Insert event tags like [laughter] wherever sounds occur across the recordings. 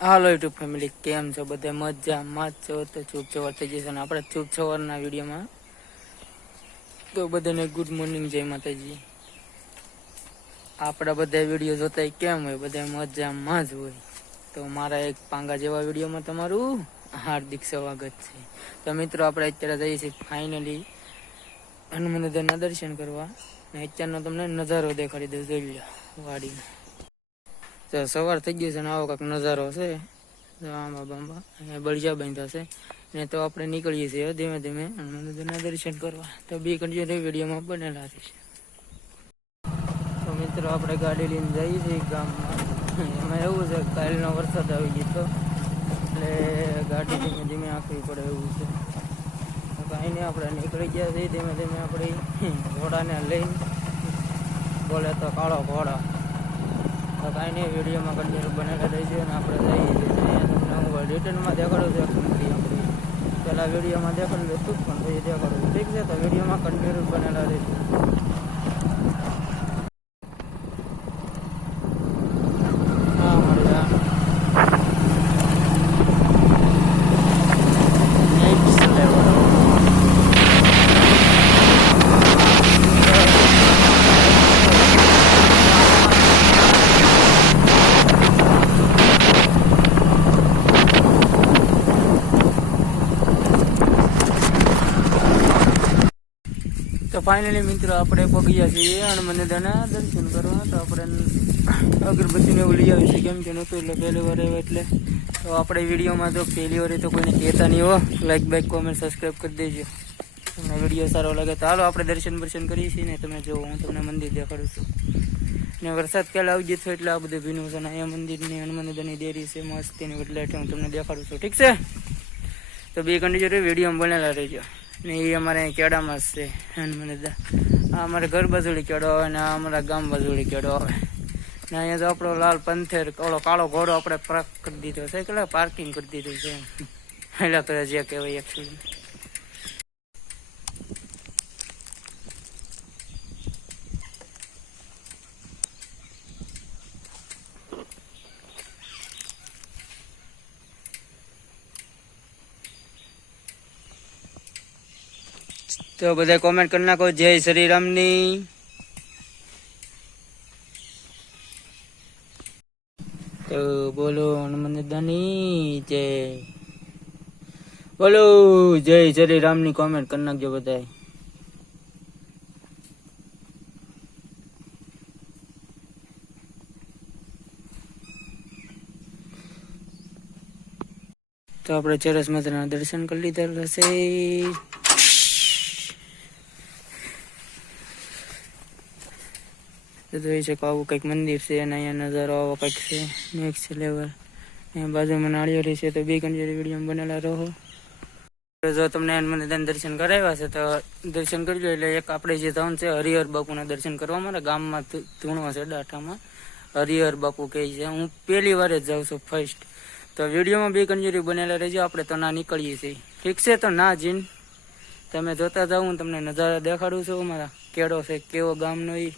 હાલો YouTube family કેમ છો બધા? મજામાં જ છો? તો ચૂપ સવાર થઈ જશે ને આપણે ચૂપ સવારના વિડીયોમાં. તો બધાને ગુડ મોર્નિંગ જય માતાજી. આપણા બધા વીડિયો જોતા કેમ હોય? બધા મજામાં જ હોય. તો મારા એક પાંગા જેવા વિડીયોમાં તમારું હાર્દિક સ્વાગત છે. તો મિત્રો, આપણે અત્યારે જઈએ છીએ ફાઇનલી હનુમાન દર્શન કરવા. ને અત્યારનો તમને નજારો દેખાડી દઉં, જોઈ લો વાડીનો તો સવાર થઈ ગયું છે ને આવો કાંક નજારો છે. આંબા બાંબા અહીંયા બળિયા બાંધ્યા છે. ને તો આપણે નીકળીએ છીએ ધીમે ધીમે. મંદિરના દર્શન કરવા. તો બે કન્ટિન્યુ વિડીયોમાં બનેલા છે. તો મિત્રો આપણે ગાડી લઈને જઈએ છીએ ગામમાં. એમાં એવું છે, કાલનો વરસાદ આવી ગયો તો. એટલે ગાડી ધીમે ધીમે આંકવી પડે એવું છે. કાંઈ નહીં, આપણે નીકળી ગયા છીએ ધીમે ધીમે આપણે ઘોડાને લઈને. બોલે તો કાળો ઘોડા. તો કાંઈ નહીં, વિડીયોમાં કન્ટિન્યુ બનેલા રહીશું અને આપણે જઈએ તમને હું રિટર્નમાં દેખાડું છું પહેલાં વિડીયોમાં દેખાડેલું હતું, પણ પછી દેખાડું. ઠીક છે, તો વિડીયોમાં કન્ટિન્યુ બનેલા રહેશે હા મળી જા Next level. તો ફાઇનલી મિત્રો આપણે પગ્યા છીએ હનુમાન દાદાના દર્શન કરવા, તો આપણે અગરબત્તીને એવું લઈ આવીશું કેમ કે નહોતું એટલે પહેલી વાર આવ્યો એટલે. તો આપણે વિડીયોમાં તો પહેલી વાર તો કોઈને કહેતા નહીં હો. લાઈક બાઈક કોમેન્ટ સબસ્ક્રાઈબ કરી દેજો. તમને વીડિયો સારો લાગે તો હાલો આપણે દર્શન બર્શન કરીએ છીએ ને તમે જુઓ હું તમને મંદિર દેખાડું છું. ને વરસાદ કાલે આવી જતો એટલે આ બધું ભીનું છે ને અહીંયા મંદિરની હનુમાન દાદાની દેરી છે, મસ્તીની એટલે હું તમને દેખાડું છું. ઠીક છે? તો બે કન્ડિશન વિડીયોમાં બનેલા રહેજો. ને એ અમારે કેળામાં જ છે. હનુમાન આ અમારે ઘર બાજુડી કેળો આવે ને અમારા ગામ બાજુડી કેળો આવે. ને અહીંયા તો આપણો લાલ પંથેર ઓલો કાળો ઘોડો આપણે પાર્ક કરી દીધો છે. કેટલા પાર્કિંગ કરી દીધું છે એટલે કરે જે કહેવાય એકચ્યુઅલી તો બધા કોમેન્ટ કરી નાખો. જય શ્રી રામની તો બોલો હનુમાન દાદાની જય. બોલો, જય શ્રી રામની કોમેન્ટ કરી નાખજો બધા તો આપણે ચરસ માતાના દર્શન કરી લીધા હશે. જોઈ શકો આવું કંઈક મંદિર છે અને અહીંયા નજારો આવો કંઈક છે. નેક્સ્ટ લેવલ અહીંયા બાજુમાં નાળિયેરી છે તો બે કંજરી વીડિયો બનેલા રહો. જો તમને હનુમાન દર્શન કરાવ્યા છે તો દર્શન કરજો એટલે એક આપણે જે ધામ છે હરિહર બાપુના દર્શન કરવા મારા ગામમાં ધૂણો છે ડાઠામાં હરિહર બાપુ કહે છે, હું પહેલી વાર જ જાઉં છું ફર્સ્ટ તો વિડીયોમાં બે કંજરી બનેલા રહેજો. આપણે તો ના નીકળીએ છીએ. ઠીક છે તો ના જીન. તમે જોતા જાઓ, હું તમને નજારા દેખાડું છું. અમારા કેળો છે, કેવો ગામનો એ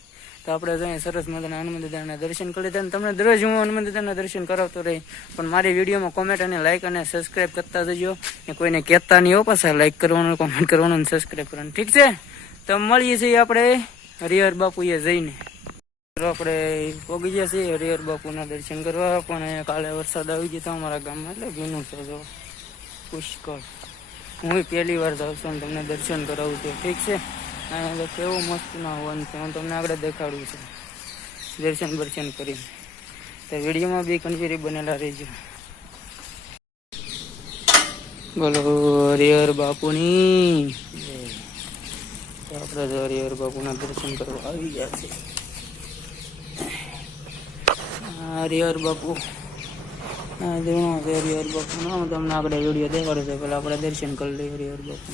તો આપણે જોઈએ સરસ મજાના હનુમાન દાદાના દર્શન કરી દે તમને દરરોજ હું હનુમાન દાદાના દર્શન કરાવતો રહી પણ મારી વિડીયોમાં કોમેન્ટ અને લાઇક અને સબસ્ક્રાઇબ કરતા જજો. ને કોઈને કહેતા નહીં હો પાછા લાઇક કરવાનું કોમેન્ટ કરવાનું અને સબસ્ક્રાઇબ કરવાનું. ઠીક છે? તો મળીએ છીએ આપણે હરિહર બાપુએ જઈને. આપણે પોગી ગયા છીએ હરિહર બાપુના દર્શન કરવા. પણ કાલે વરસાદ આવી ગયો તો અમારા ગામમાં એટલે ભીનું છે જો. પુષ્કળ. હું પહેલી વાર જાઉં છું તમને દર્શન કરાવું છું. ઠીક છે? અહીંયા તો કેવું મસ્ત ના વન છે. હું તમને આગળ દેખાડું છું. દર્શન બર્શન કરીને. તો વિડીયોમાં બી કન્ફ્યુરી બનેલા રહેજો. બોલો, હરિહર બાપુની. આપણે તો હરિહર બાપુના દર્શન કરવા આવી ગયા છે. હરિહર બાપુ. ધૂણો છે હરિહર બાપુનો. તમને આગળ વીડિયો દેખાડું છે. પેલા આપણે દર્શન કરી લઈએ હરિહર બાપુ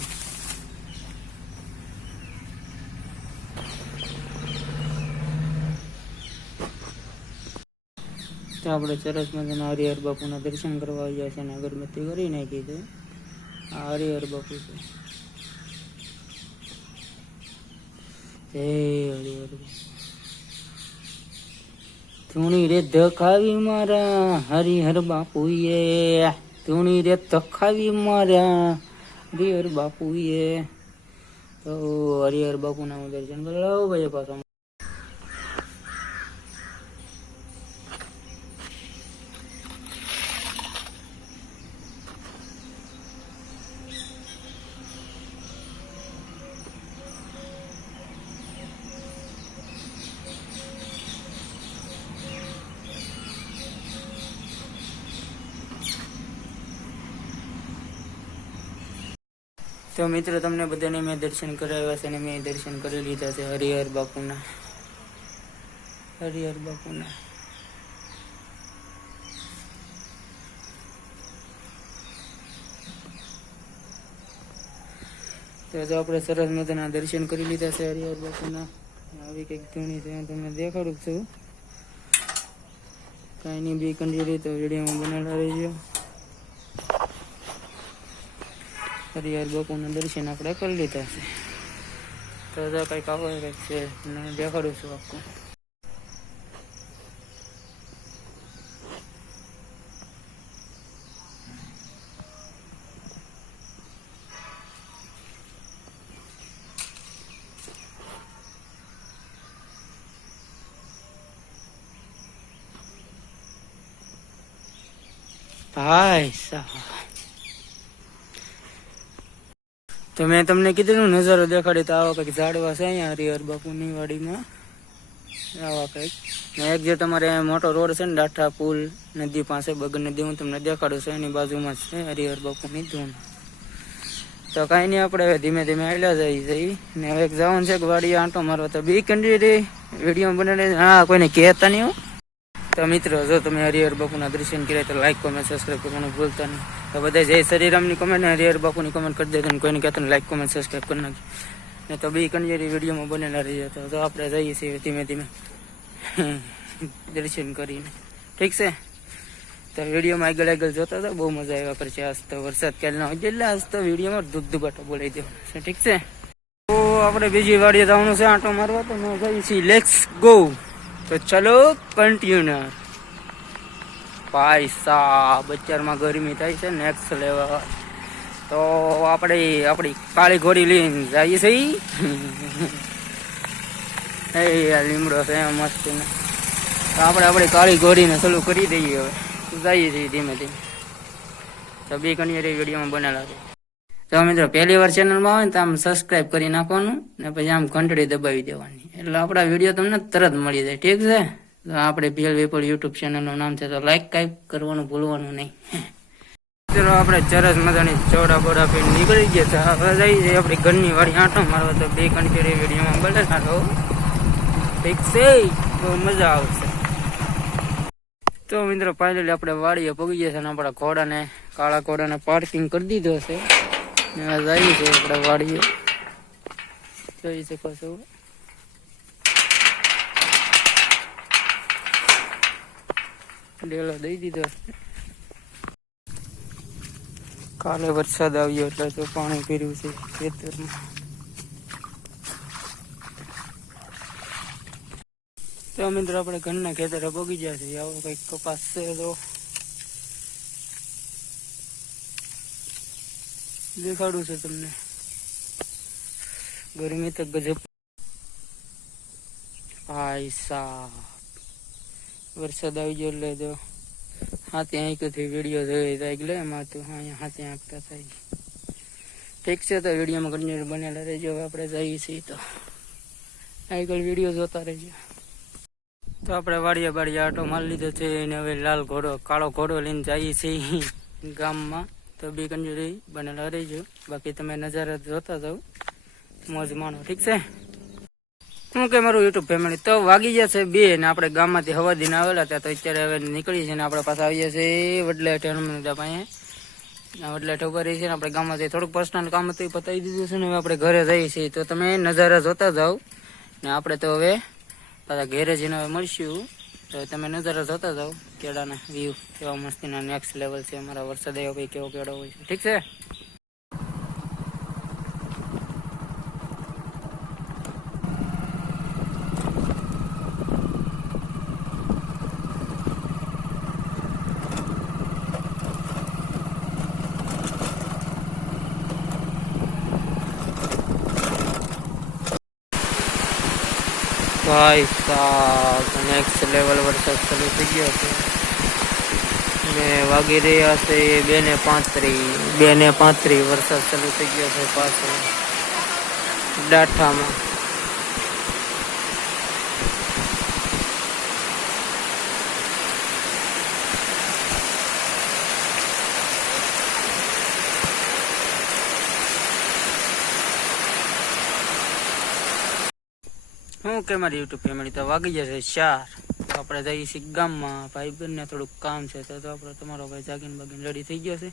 તો આપણે સરસ મજાના હરિહર બાપુના દર્શન કરવા આવ્યા છે અને અગરબત્તી કરી નાખી છે. આ હરિહર બાપુ છે. જય હરિહર ધૂણી રે ધખાવી મારા હરિહર બાપુએ. ધૂણી રે ધખાવી મારા હરિહર બાપુએ. તો હરિહર બાપુના હું દર્શન કરાવો ભાઈ, પાછા. તો મિત્રો, તમને બધાને મેં દર્શન કરાવ્યા છે અને મેં દર્શન કરી લીધા છે હરિહર બાપુના. હરિહર બાપુના. તો જો આપણે સરસ મજાના દર્શન કરી લીધા છે હરિહર બાપુના. આવી કંઈક ધૂણી છે તમને દેખાડું છું. કાંઈ નહીં, બી કંડીરી તો વિડીયોમાં બનેલા રહીજો હરિહર બાપુના દર્શન આપણે કરી લીધા છે. તો જો કંઈક આવો કંઈક છે દેખાડું છું આખું ભાઈ સાહેબ. તો મેં તમને કીધું નજારો દેખાડી તો આવા કંઈક ઝાડવા છે અહીંયા, હરિહર બાપુની વાડીમાં આવા કંઈક. ને એક જે તમારે મોટો રોડ છે ને, ડાઠા પુલ, નદી પાસે, બગર નદી, હું તમને દેખાડું છું, એની બાજુમાં જ છે હરિહર બાપુની ધૂન. તો કાંઈ નહીં, આપણે હવે ધીમે ધીમે આવેલા જઈએ જઈએ ને હવે એક જવાનું છે કે વાડી આંટો મારવા. તો બી કંડી વીડિયો બને હા, કોઈને કહેતા નહીં હો. તો મિત્રો, જો તમે હરિહર બાપુના દર્શન કર્યા તો લાઈક કોમેન્ટ સબસ્ક્રાઈબ કરવાનું ભૂલતા નહીં. તો બધા જય શ્રીરામની કોમેન્ટ હરિહર બાપુની કોમેન્ટ કરી દેજો કોઈને કહેતો લાઈક કોમેન્ટ સબસ્ક્રાઈબ કરી નાખજો. ને તો બી કંજરી વિડીયોમાં બનેલા રહી તો તો આપણે જઈએ છીએ ધીમે ધીમે. [laughs] દર્શન કરીને. ઠીક છે? તો વિડીયોમાં આગળ આગળ જોતા હતા બહુ મજા આવ્યા કરશે આજ તો વરસાદ ક્યારે ના હોય એટલે આજ તો વિડીયોમાં ધૂપ ધૂપાટો બોલાવી દેવાનો ઠીક છે? તો આપણે બીજી વાડીએ જવાનું છે, આંટો મારવા, તો જઈએ છીએ. લેટ્સ ગો તો ચલો કન્ટિન્યુઅર ભાઈ સાહેબ અત્યારમાં ગરમી થાય છે નેક્સ્ટ લેવલ તો આપણે, આપણી કાળી ઘોડી લઈને જઈએ છીએ. [laughs] એ લીમડો છે મસ્ત તો આપણે આપણી કાળી ઘોડીને ચાલુ કરી દઈએ હવે. જઈએ છીએ ધીમે ધીમે. તો બે કન્યા વિડીયોમાં બનેલા છે. તો મિત્રો પહેલી વાર ચેનલમાં આવે ને તો આમ સબસ્ક્રાઇબ કરી નાખવાનું ને પછી આમ ઘંટડી દબાવી દેવાની. એટલે આપણા વીડિયો તમને તરત મળી જાય. ઠીક છે? તો આપણે ભેલ વેપર યુટ્યુબ ચેનલનું નામ છે તો લાઇક કાંઈક કરવાનું ભૂલવાનું નહીં. ચલો આપણે ચરસ મજાની ચોડા બોડા પીને નીકળી ગયા હતા હવે જઈ જઈએ આપણી ઘરની વાળી આંટો મારવા. તો બે કંઠેરી વિડીયોમાં બને સારો ઠીક છે? બહુ મજા આવશે. તો મિત્રો ફાઇનલી આપણે વાડીએ પગી ગયા છે અને આપણા ઘોડાને, કાળા ઘોડાને પાર્કિંગ કરી દીધો છે. વાડીએ જોઈ શકો છો ડેલો દઈ દીધો કાલે વરસાદ આવ્યો એટલે તો પાણી પીર્યું છે ખેતરમાં તો મિત્રો આપણે ઘરના ખેતરે બગીચા છે. આવો કંઈક કપાસ છે તો દેખાડું છે તમને. ગરમી તો ગજબ. ભાઈ સાહેબ વરસાદ આવી ગયો એટલે તો હાથે આંખથી વીડિયો જોઈ જાય એટલે એમાં તો અહીંયા હાથે આંકતા થાય. ઠીક છે તો વિડીયોમાં કન્ટિન્યુ બનેલા રહેજો. આપણે જઈએ છીએ તો આગળ વીડિયો જોતા રહેજો. તો આપણે વાડિયા બાડિયા આટો મારી લીધો છે અને હવે લાલ ઘોડો, કાળો ઘોડો લઈને જઈએ છીએ ગામમાં. તો બી કંજુરી બનેલા રહીજો બાકી તમે નજારા જોતા જાઓ. મોજ માણો, ઠીક છે? હું કે મારું યુટ્યુબ ફેમિલી તો વાગી ગયા છે બે ને આપણે ગામમાંથી હવા દિન આવેલા હતા તો અત્યારે હવે નીકળી છે ને આપણે પાછા આવી જશે વડલે હનુમાન પાસે. વડલે રહી છે ને આપણે ગામમાંથી થોડુંક પર્સનલ કામ હતું પતાવી દીધું છે ને હવે આપણે ઘરે જઈએ છીએ. તો તમે નજારા જોતા જાઓ ને આપણે તો હવે પાછા ઘેરે જઈને હવે મળશું. તો તમે નજારા જોતા જાઓ. કેળાના વ્યૂ કેવા મસ્તીના નેક્સ્ટ લેવલ છે. અમારા વરસાદ આવ્યો ભાઈ કેવો કેળો હોય છે. ઠીક છે? ભાઈ સાહેબ નેક્સ્ટ લેવલ વરસાદ ચાલુ થઈ ગયો છે. ને વાગી રહ્યા છે બે ને પાંત્રીસ બે ને પાંત્રીસ વરસાદ ચાલુ થઈ ગયો છે પાછો. ડાઠામાં હું કે મારી યુટ્યુબ ફેમિલી તો વાગી જશે ચાર. તો આપણે જઈએ છીએ ગામમાં. ભાઈ બંને થોડુંક કામ છે. તો આપણે તમારો ભાઈ જાગીને બાગીને રેડી થઈ ગયો છે.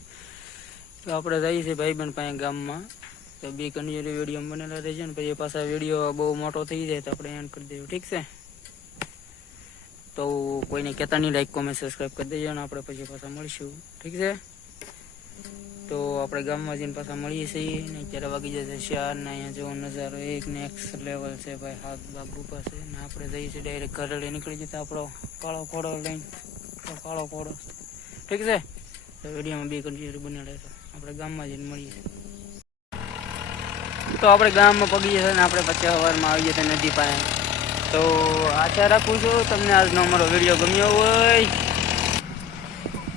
તો આપણે જઈએ છીએ ભાઈ બંધ પાસે ગામમાં. તો બી કન્ટિન્યુ વીડિયો બનેલા રહેશે ને, પછી પાછા વીડિયો બહુ મોટો થઈ જાય તો આપણે એન્ડ કરી દઈએ ઠીક છે? તો કોઈને કહેતા નહીં લાઈક કોમેન્ટ સબસ્ક્રાઈબ કરી દેજો ને આપણે પછી પાછા મળીશું. ઠીક છે? તો આપણે ગામમાં જઈને પાછા મળીએ છીએ ને અત્યારે વાગી જશે ચાર ને અહીંયા જેવો નજારો એક નેક્સ્ટ લેવલ છે ભાઈ. હાથ બાગ પાસે ને આપણે જઈએ છીએ ડાયરેક્ટ ઘરે નીકળી જતા આપણો કાળો ઘોડો લઈને. કાળો ઘોડો. ઠીક છે? તો વિડીયોમાં બે કન્ટિન્યુ બનાવે રહેશે આપણે ગામમાં જઈને મળીએ તો આપણે ગામમાં પગી જશે ને આપણે પછી અવારમાં આવી જતા નદી પાસે. તો આશા રાખું છું તમને આજનો અમારો વીડિયો ગમ્યો હોય.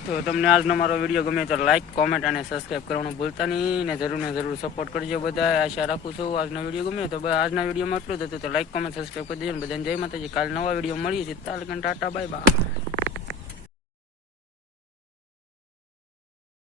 તો તમને આજનો મારો વીડિયો ગમે તો લાઈક કોમેન્ટ અને સબસ્ક્રાઈબ કરવાનું ભૂલતા નહીં ને જરૂર ને જરૂર સપોર્ટ કરજો બધા. આશા રાખું છું આજનો વીડિયો ગમે તો આજના વિડીયોમાં એટલું જ તો લાઈક કોમેન્ટ સબસ્ક્રાઈબ કરી દેજો બધાને. જય માતાજી. કાલ નવા વીડિયો મળીએ છીએ. તાલ ટાટા બાય બાય